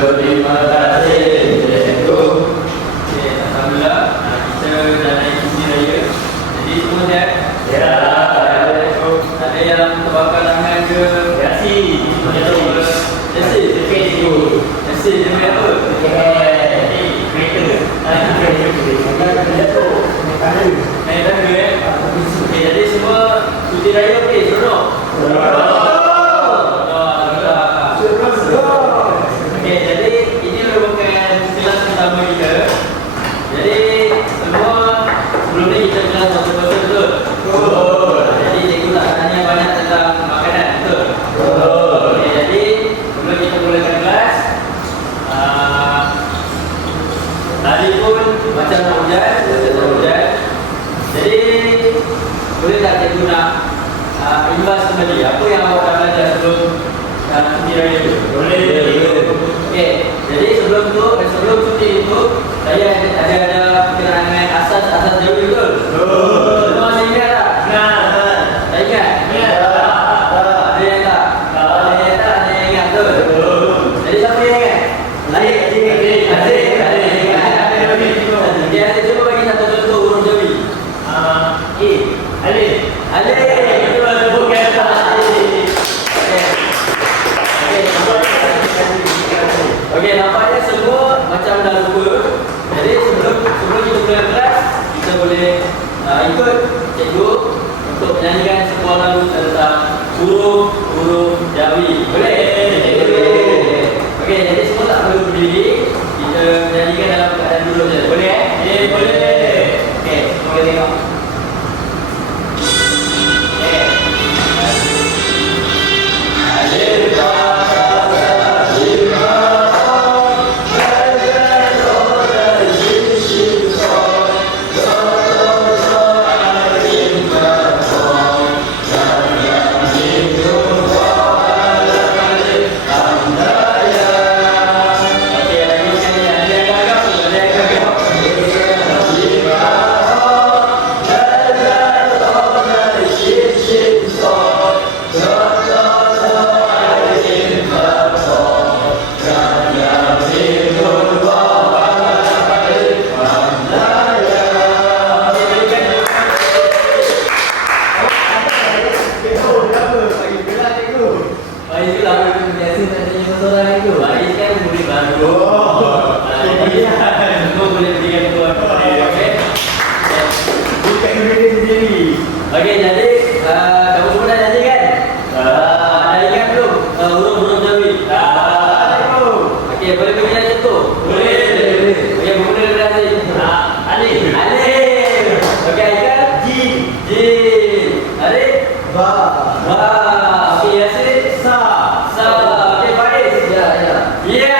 Terima kasih cikgu. Okey, alhamdulillah kita dah naik kursi raya. Jadi semua siap? Ya. Ada yang terbakar tangan ke? Terasi. Terasi? Terasi dia apa? Naik tangga Okey, jadi semua cuti raya okey, seronok? Okey, jadi ini merupakan kelas pertama kita. Jadi semua sebelum ni kita kelas betul-betul betul? Jadi cikgu tak tanya banyak tentang makanan, betul? Okey, jadi sebelum kita mulakan kelas, tadi pun macam nak hujan. Jadi boleh tak cikgu nak imbas kembali apa yang awak dah belajar sebelum cuti raya tu? Boleh. Okey, jadi sebelum cuti itu saya ada keterangan asas Jawi, betul? Semua masih ingat tak? Tak ingat? Ada yang tak? Ada yang ingat, betul? Jadi siapa yang ingat? Ada yang ingat. Okey, ada cuba bagi satu contoh huruf Jawi. Alif. Itu lah sebutkan. Okey, nampaknya semua macam dah lupa. Jadi sebelum kita mula kelas, kita boleh ikut cikgu untuk menyanyikan sebuah lagu tentang huruf Jawi. Boleh? Okey, jadi semua tak perlu berdiri. Kita menyanyikan dalam keadaan duduk saja. Boleh? Boleh. Okey, boleh tengok. Okey, jadi kamu semua dah nyanyi kan? Dah ingat belum huruf Jawi? Okey, boleh bagi saya contoh? Boleh. Okey, bermula dengan Alif. Okey, Aikal? Jim. Arif? Ba. Okey, Yasin? Sa. Okey, Faiz? Ya.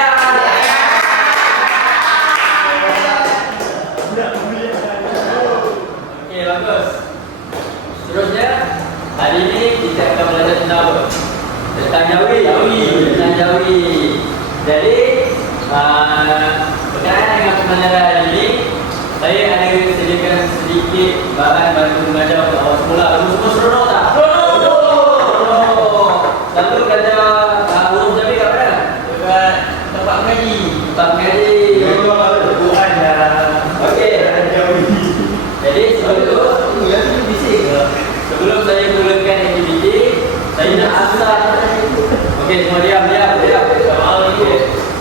Okey, bagus. Seterusnya, hari ini kita akan belajar tentang apa? Tentang Jawi. Jadi, berkenaan dengan pembelajaran hari ini, saya ada sediakan sedikit bahan bantu mengajar untuk awak semula. Semua seronok tak? Seronok. Selalu belajar huruf Jawi kat mana? Dekat tempat mengaji. Quran dah. Okey. Jadi sebelum saya mulakan aktiviti, saya nak asas. Okey, semua diam.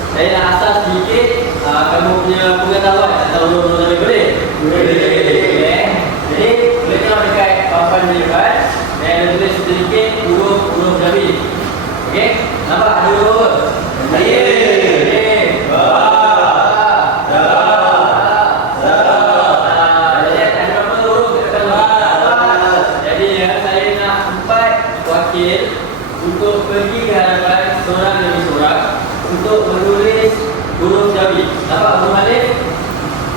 Saya nak asas sedikit kamu punya pengetahuan tentang huruf Jawi. Boleh? Boleh. Jadi boleh tengok dekat papan di depan. Saya ada tulis sedikit huruf Jawi. Okey? Nampak ada huruf? Untuk pergi ke hadapan seorang demi seorang untuk menulis huruf Jawi. Nampak huruf alif?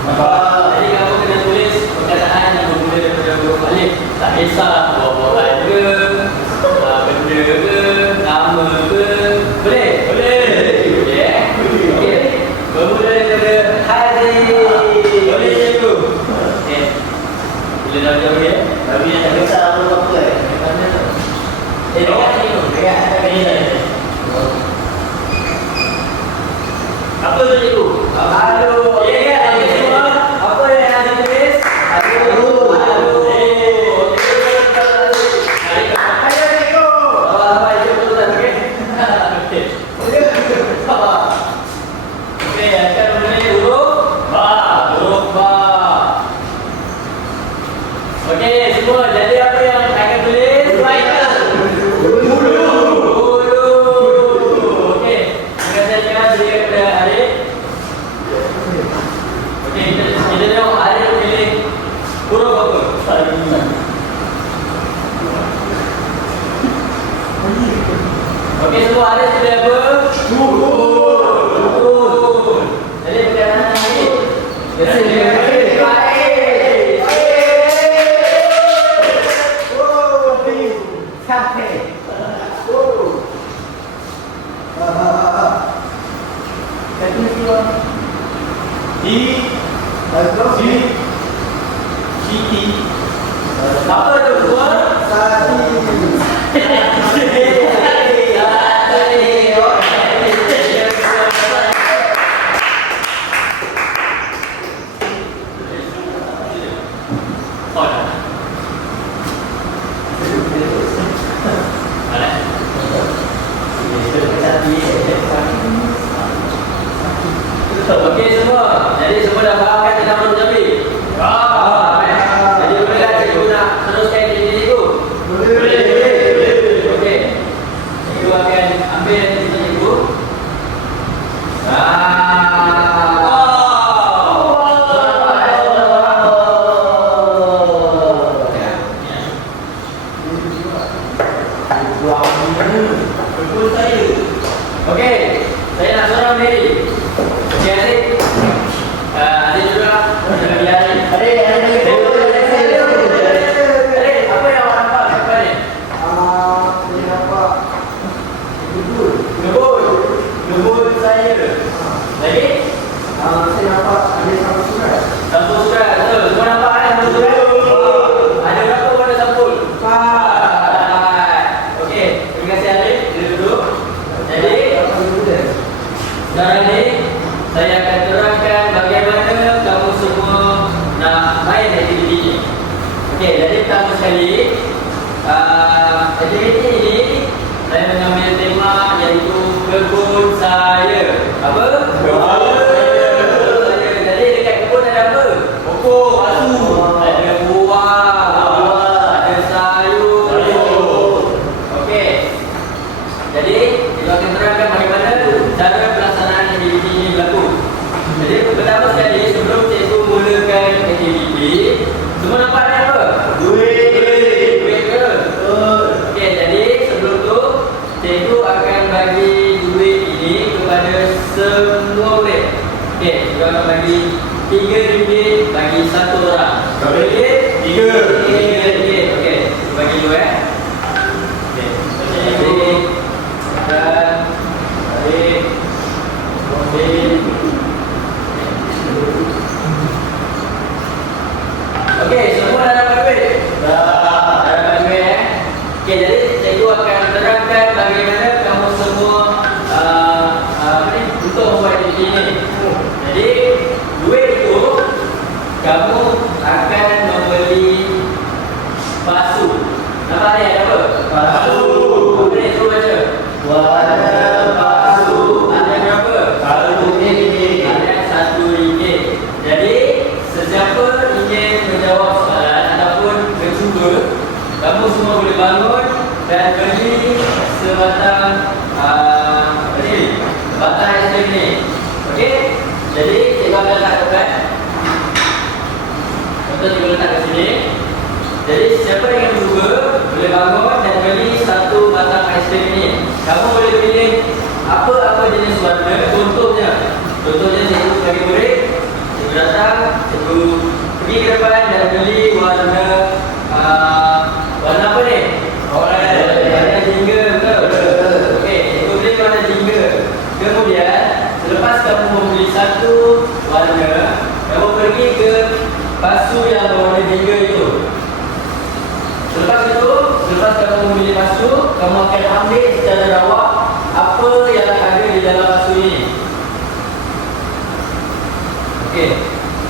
Nampak. Jadi kamu kena tulis perkataan yang bermula daripada huruf alif. Tak kisah buah-buahan ke, benda ke, nama ke. Boleh? Okey. Bermula daripada hari. Boleh cikgu? Okey. Bila dah Jawi ya? Jawi yang tak kisah apa-apa dekat ni. dia tulis apa? Dukun. Jadi perkataan ini. Apa tu dua? Okey semua. Jadi semua dah faham kan tentang huruf jambi? Jadi boleh tak cikgu nak teruskan ini tu? Boleh. Okey. Cikgu akan ambil cikgu. Okey. Saya nak seorang diri. Okey adik. Adik juga. Adik, apa yang awak nampak siapa ni? Saya nampak Ngebul saya. Lagi? saya nampak ada satu surat. Sampul surat. Betul. Semua nampak kan sampul surat? Ada berapa warna sampul? 4. Okey. Terima kasih adik. Dia duduk. Jadi, sekarang ni saya akan terangkan bagaimana kamu semua nak main aktiviti ini. Okey, jadi pertama sekali aktiviti ini saya mengambil tema iaitu kebun saya. Apa? Kebun saya. Jadi dekat kebun ada apa? Pokok, batu, ada buah, ada sayur. Okey. Jadi kita akan terangkan bagaimana cara pelaksanaan aktiviti ini berlaku. Jadi pertama sekali sebelum cikgu mulakan aktiviti, semua nampak ni apa? Duit ke? Okey, jadi sebelum tu cikgu akan bagi duit ini kepada semua murid. Okey, cikgu akan bagi RM3 bagi satu orang. Berapa ringgit? RM3. Okey, bagi dulu Okey. Jadi dan balik okey, semua dah dapat duit? Dah dapat duit Okey, jadi cikgu akan terangkan bagaimana kamu semua untuk membuat aktiviti ini. Jadi, duit itu kamu akan membeli pasu. Nampak ni ada apa? Pasu. Apa ni? Suruh baca. Warna pasu. Ada berapa? RM1. Ada RM1. Jadi, sesiapa ingin menjawab soalan ataupun mencuba, kamu semua boleh bangun dan beli sebatang batang aiskrim ni. Okey? Jadi, cikgu akan letakkan. Contoh cikgu letak kat sini. Jadi, siapa yang mencuba boleh bangun dan beli satu batang aiskrim ni. Kamu boleh pilih apa-apa jenis warna. Contohnya cikgu bagi murid, cikgu datang, cikgu pergi ke depan dan beli warna apa ni? Warna jingga, betul? Okey, cikgu beli warna jingga. Kemudian, selepas kamu membeli satu warna, kamu pergi ke pasu yang berwarna jingga itu. Selepas kamu membeli pasu, kamu akan ambil secara rawak apa yang ada di dalam pasu ini. Okey,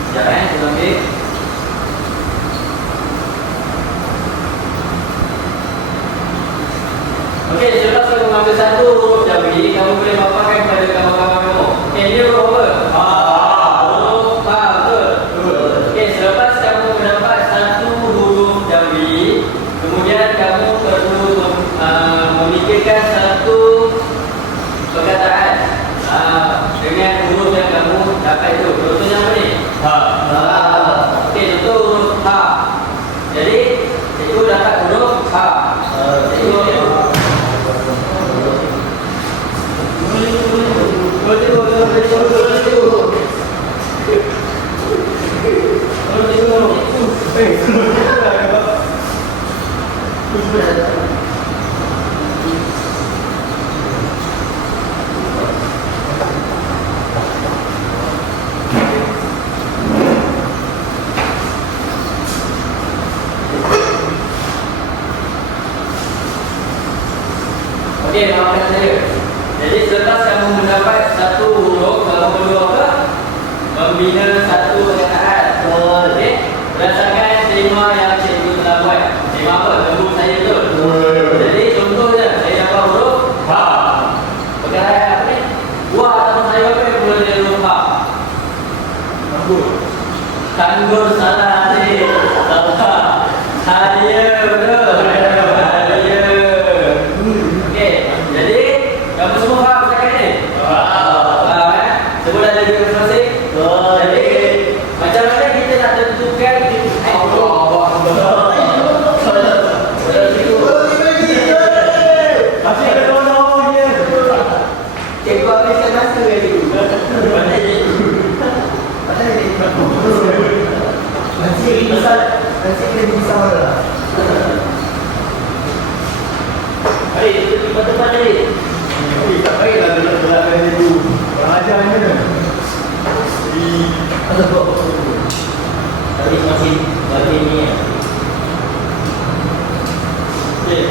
sekejap kita ambil. Okey, selepas kamu mengambil satu huruf jambi, kamu boleh paparkan kepada kawan-kawan kamu. Okey, ini huruf apa? Huruf ha, betul. Okey, selepas kamu mendapat satu huruf jambi, kemudian kamu perlu memikirkan satu perkataan dengan huruf yang kamu dapat itu. Contohnya apa ni? Okey, contoh huruf ha. Jadi, cikgu dapat huruf ha. Cikgu Tanggur salah ni. Salah. Halia betul. Halia. Okey, jadi kamu semua faham cakap ni? Faham eh? Semua dah ada masing-masing? Jadi macam mana kita nak tentukan Cikgu habiskan masa lagi. Masih kena bisa lah. Hari itu di depan tadi. Tak baiklah dia belakang dia tu. Orang ajarnya. Tapi masih bagi ni. Okey.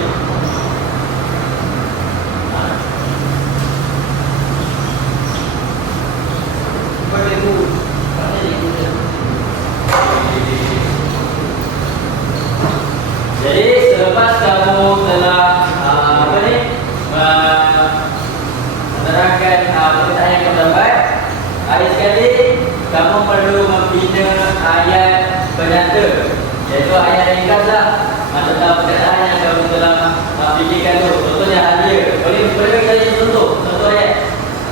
Jadi selepas kamu telah menerangkan perkataan yang terdapat, hari sekali kamu perlu membina ayat penyata, iaitu ayat ringkas lah tentang perkataan yang kamu telah fikirkan tu. Contohnya hadia. Boleh kita jadi contoh ayat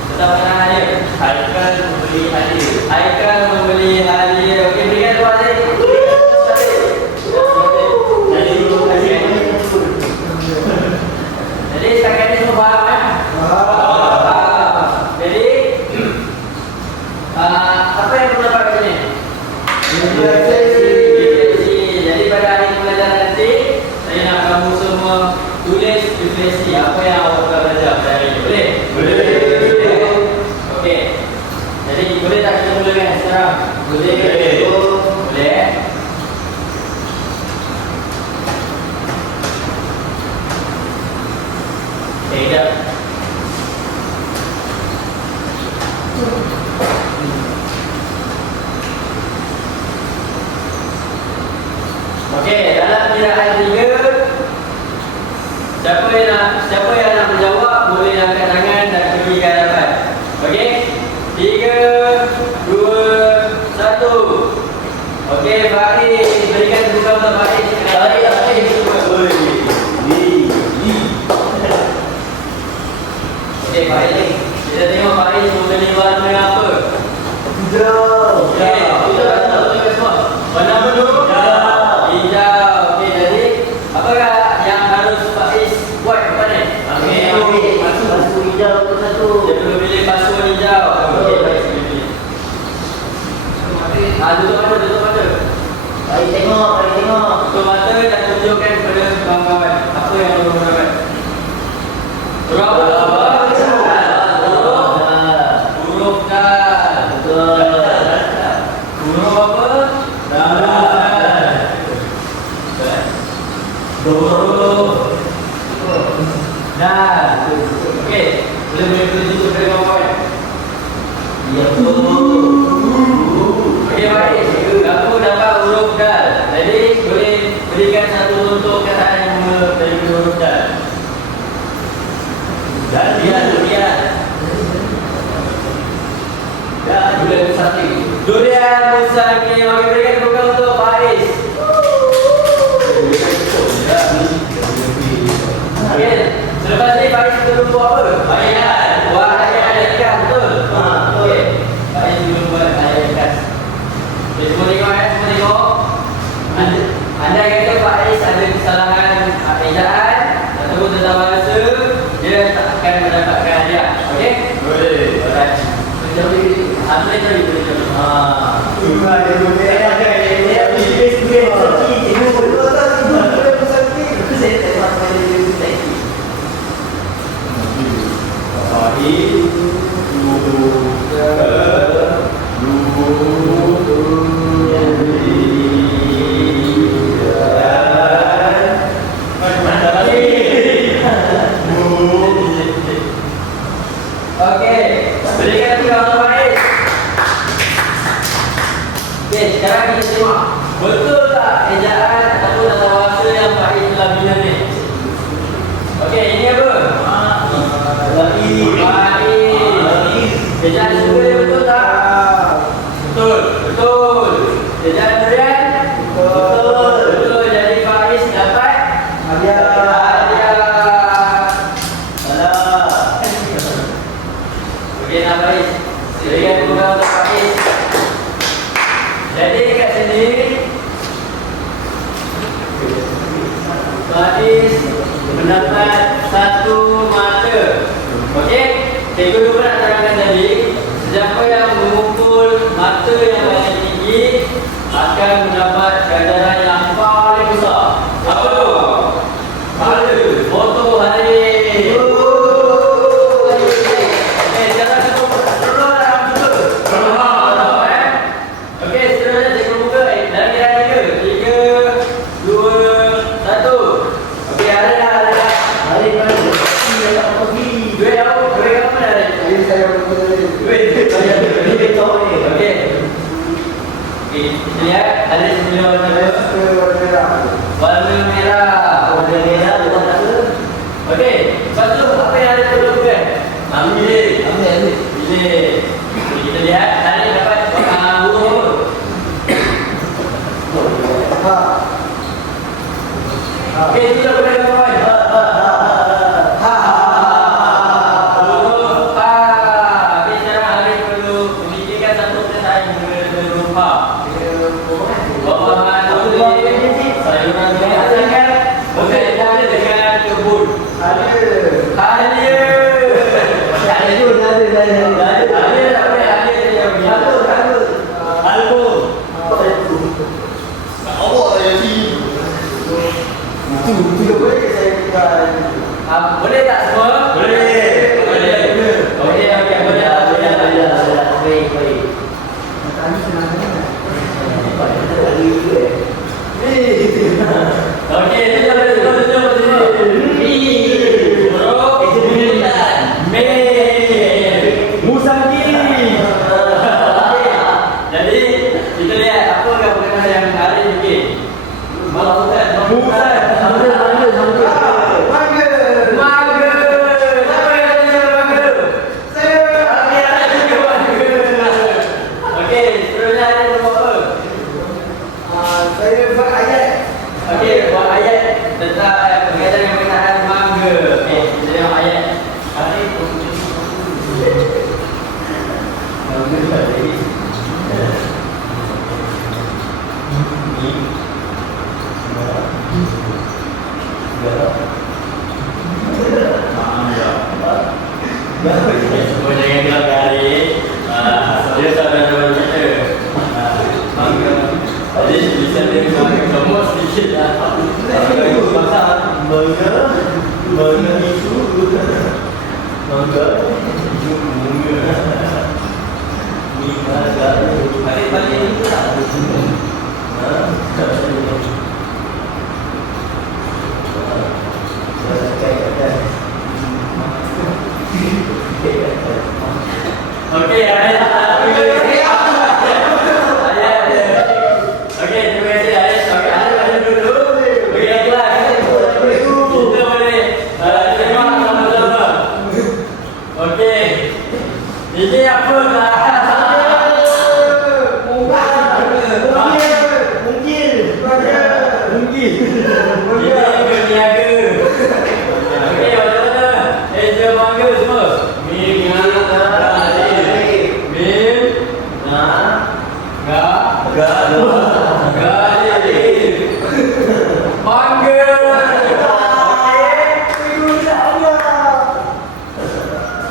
tentang perkataan hadia. Haikal membeli hadiah. Haikal membeli hadiah. Okey, berikan dua tadi. Jadi setakat ni semua faham kan? Jadi apa yang perlu dapat kat sini? Refleksi. Jadi pada hari pelajaran nanti saya nak kamu semua tulis refleksi apa yang awak telah belajar pada hari ini. Boleh? Boleh. Okey. Jadi boleh tak kita mulakan sekarang? Boleh. Boleh. Tidak. Okey, dalam kiraan 3, siapa yang nak menjawab boleh angkat tangan dan pergi ke hadapan. Okey? 3, 2, 1. Okey, Farid, berikan tepukan untuk Farid. Okey, Farid ni. Kita tengok Farid membeli warna apa? Hijau. Okey, hijau semua. Warna apa dulu? Hijau. Okey, jadi apakah yang harus Faiz buat depan ni? Basuh hijau satu. Dia perlu pilih basuh hijau. Okey, Faiz pilih. Tutup mata. Mari tengok. Tutup mata dan tunjukkan kepada kawan-kawan apa yang perlu dapat. Huruf apa? Huruf dal. Huruf apa? Huruf dal. Okey, boleh tunjuk kepada kawan-kawan. Ya tu. Okey, baik. Kamu dapat huruf dal. Jadi boleh berikan satu contoh kataan yang mula dari huruf dal. Durian musangking. Durian musangking. Okey, berikan tepukan untuk Faiz. Okey, selepas ni Faiz perlu buat apa? Ayat. Buat ayat ikan, betul? Okey. Faiz perlu buat ayat ikan. Okey, semua tengok. Anda kata Faiz ada kesalahan ejaan ataupun tentang bahasa, dia tak akan mendapatkan hadiah. Okey? Boleh. Alright. Boleh jadi. Okey, berikan tepukan untuk Faiz. Okey, sekarang kita tengok betul tak ejaan ataupun tata bahasa yang Faiz telah bina ni. Okey, ini apa? Faiz. Ejaan semua dia betul tak? Betul. Okey, nak Faiz. Berikan tepuk tangan untuk Faiz. Jadi kat sini Faiz mendapat 1 mata. Okey, cikgu dulu nak terangkan tadi, siapa yang mengumpul mata yang paling tinggi akan mendapat ganjaran yang paling besar. Apa tu? Pahala foto hari. Okey, jangan cukup terus dalam cukup. Okey, seterusnya cikgu buka dalam kira 3, 2, 1. Okey, ada dah. Hari mana? Dia tak pergi. Duit apa dah? Hari saya pergi. Duit. Ini betul ni. Okey. Okey, kita lihat ada semula warna merah. Warna merah bukan apa? Okey, lepas tu apa yang ada perlu bukan? Ambil. Pilih. Okey, kita lihat hari dapat huruf apa? Okey, itu dah boleh kawan. Huruf A. Okey, sekarang hari perlu memikirkan satu perkataan yang bermula huruf A. Bawahan tulis sayuran dihasilkan. Okey, boleh dengan kebun. Halia. Boleh tak semua? Boleh. Okey, boleh. Okey, tunjuk. Huruf Me. Musangkiri. Jadi, kita lihat apakah perkataan yang hari ini. Melakukan Mangga. Siapa yang ada juga mangga? Okey, ada juga mangga. Okey, seterusnya ada nombor apa? Okey, buat ayat tentang berkaitan dengan perkataan mangga. Okey, kita tengok ayat. Hari semua jangan bilang hari. Dia tak ada orang kita. Mangga. Jadi bisa dia mangga kamu sedikit lah. Mangga itu Hari itu tak. Okey, ayat. Okey, terima kasih ayat. Okey, ada dulu. Okey, kelas. Kita boleh tengok sama-sama. Okey. Ini apa dah? Mungkin. Ini berniaga. Okey, mana-mana? Eja mangga semua.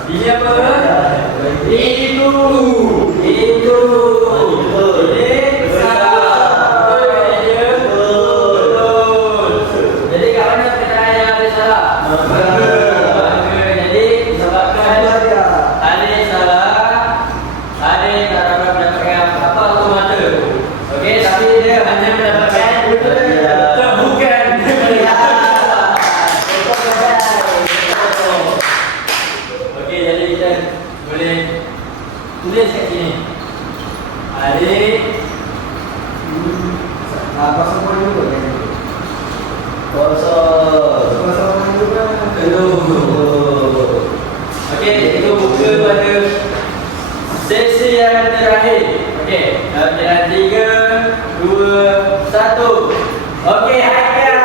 Ini apa? Itu. Ini besar. Betul. Jadi kat mana perkataan yang ada salah? Mangga. Jadi disebabkan Alif salah. Alif tak dapat mendapatkan apa mata. Okey, tapi dia hanya mendapatkan terbukan. Okey, jadi kita boleh tulis kat sini. Alif Okey, itu buka pada sesi yang terakhir. Okey, dalam jalan 3, 2, 1. Okey, Haikal.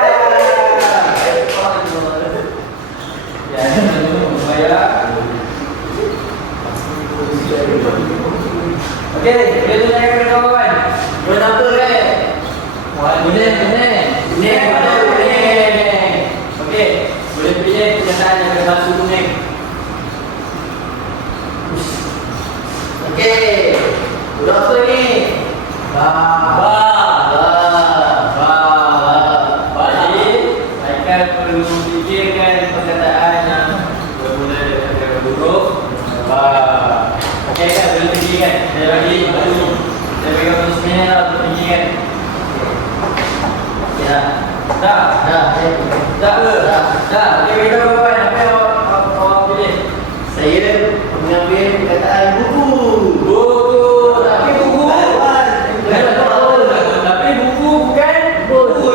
Ya, saya bayar. Okey, boleh tunjukkan kepada kawan-kawan. Boleh apa kan? Kuning. Okey, boleh pilih kenyataan yang berbahasa kuning. Okey. Udah apa ni? Ba. Jadi, akan perlu fikirkan perkataan yang bermula dengan huruf ba. Okey kan, boleh fikirkan. Saya bagi waktu 9 minit lah untuk fikirkan. Okey dah. Dah ke? Dah. Okey, beritahu kawan apa yang awak pilih. Saya mengambil perkataan buku. Tapi buku bukan buku.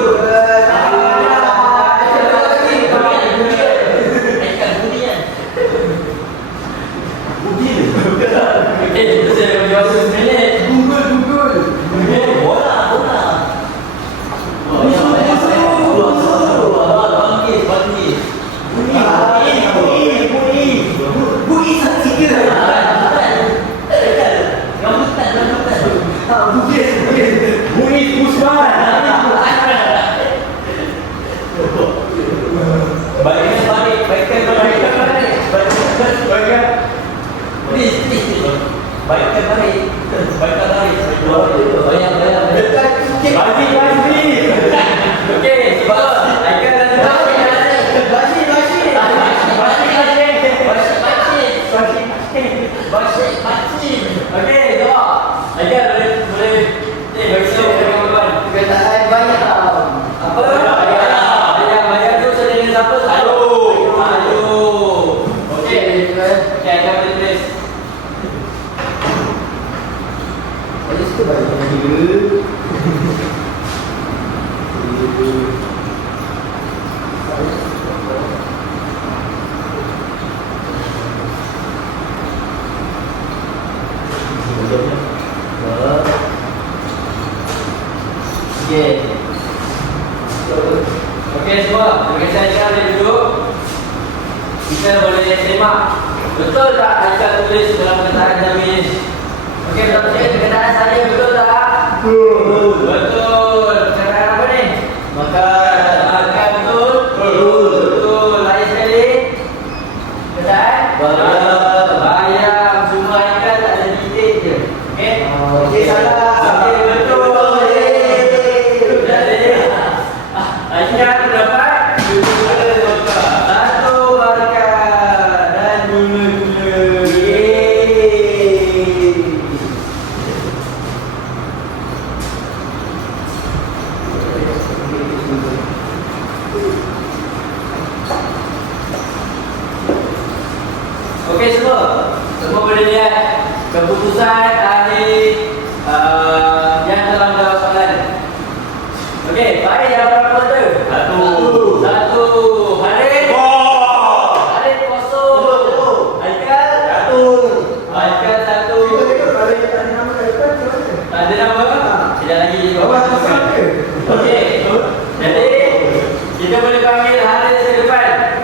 Okey, itu saya bagi waktu 9 minit. Bola. Okey, sebab Aikal dan okey, jawab. Aikal boleh bagi tahu kepada kawan-kawan. Perkataan banyak tau. Apa? Banyak tu sedang siapa? Ayo. Okey, Aikal boleh tulis. Saya suka banyak juga. Okey semua, bagi saya boleh duduk. Kita boleh semak. Betul tak Aikal tulis dalam perkataan Jamil ni? Okey, betul perkataan saya betul tak? Betul. Perkataan apa ni? Makan betul? Betul. Lain sekali. Perkataan? Bayam. Cuma Aikal tak ada titik je. Okey? Okey, salah. Okey, betul. Jadi, Aikal dapat 1 markah dan gula-gula. Okey semua boleh lihat keputusan akhir yang dalam soalan. Okey, baik yang berapa tu? 1. Harid kosong. Aikal 1. Aikal 1. Tak ada nama? Tidak lagi. Okey. Jadi kita boleh panggil Harid ke depan.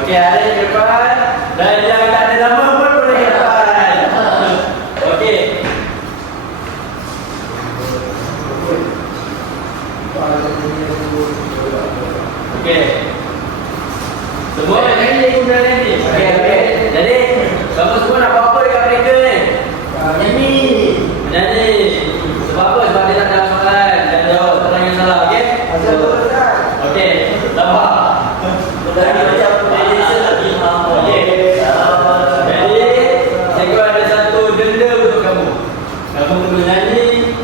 Okey, Harid ke depan. Dan yang tak ada nama pun boleh ke depan. Okey. Okey. Semua ini guna nanti. Okey. Jadi, kamu semua nak buat apa dekat mereka ni? Menyanyi. Sebab apa? Sebab dia tak dalam soalan. Dan jawab terang yang salah. Okey? Okey. Nampak? Okey. Jadi, saya ada satu denda untuk kamu. Kamu perlu nyanyi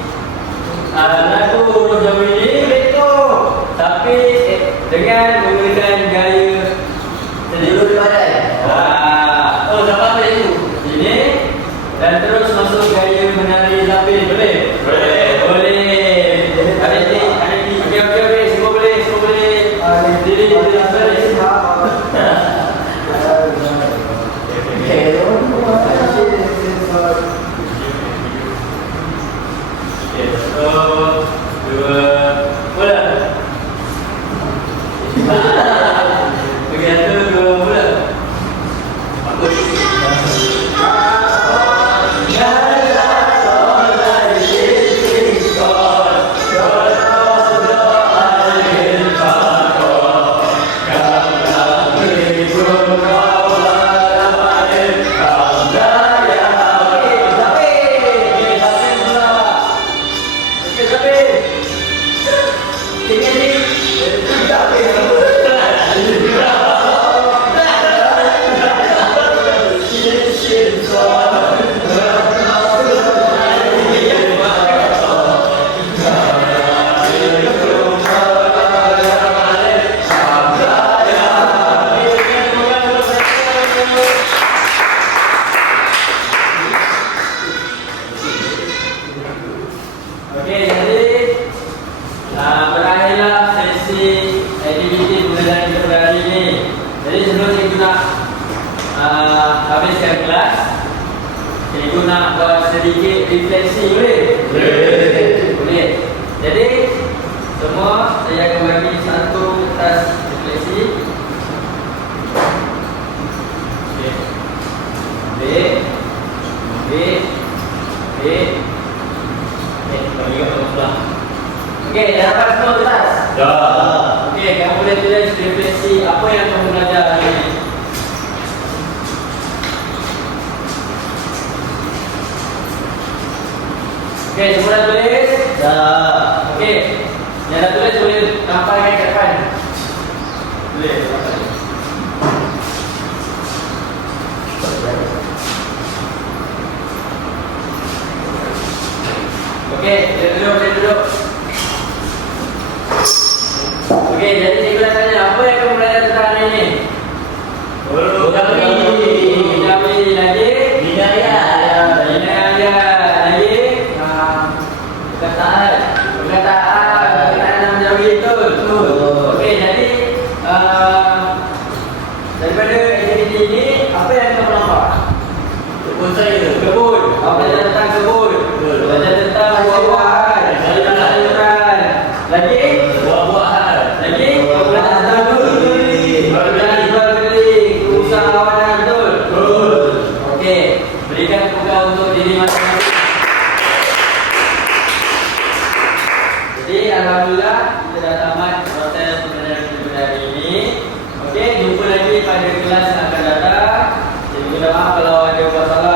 lagu huruf Jamil ini. Tapi dengan menggunakan gaya Dulu di badan. Dapat itu. Ini dan terus masuk gaya menari lapis. Boleh? Boleh. Ada ni. Okey. Semua boleh. Diri. Okey, 1, 2, mula. Okey, jadi berakhirlah sesi aktiviti pembelajaran kita pada hari ini. Jadi sebelum cikgu nak habiskan kelas, cikgu nak buat sedikit refleksi, boleh? Boleh. Jadi semua saya akan bagi satu kertas refleksi. Okey. B. Bagi kat sebelah. Okey, dah dapat semua kertas? Dah. Okey, kamu boleh tulis refleksi apa yang kamu belajar hari ini. Okey, semua dah tulis? Dah. Okey, yang dah tulis boleh tampalkan kat depan. Boleh, tampal. Okey, boleh duduk. Okey, jadi cikgu nak tanya, apa yang kamu belajar tentang hari ini? Binawi lagi? Binaya lagi? Perkataan dalam Jawi itu. Okey, jadi daripada aktiviti ini, apa yang kamu nampak? Kebun saya. Kebun. Apa belajar tentang kebun? Belajar tentang buah-buahan, sayuran. Lagi? Buah-buahan. Lagi? Belajar tentang belajar jual beli, usahawanan, betul? Okey, berikan tepuk untuk diri masing-masing. Jadi alhamdulillah kita dah tamat proses pembelajaran kita pada hari ini. Okey, jumpa lagi pada kelas yang akan datang. Jadi minta maaf kalau ada masalah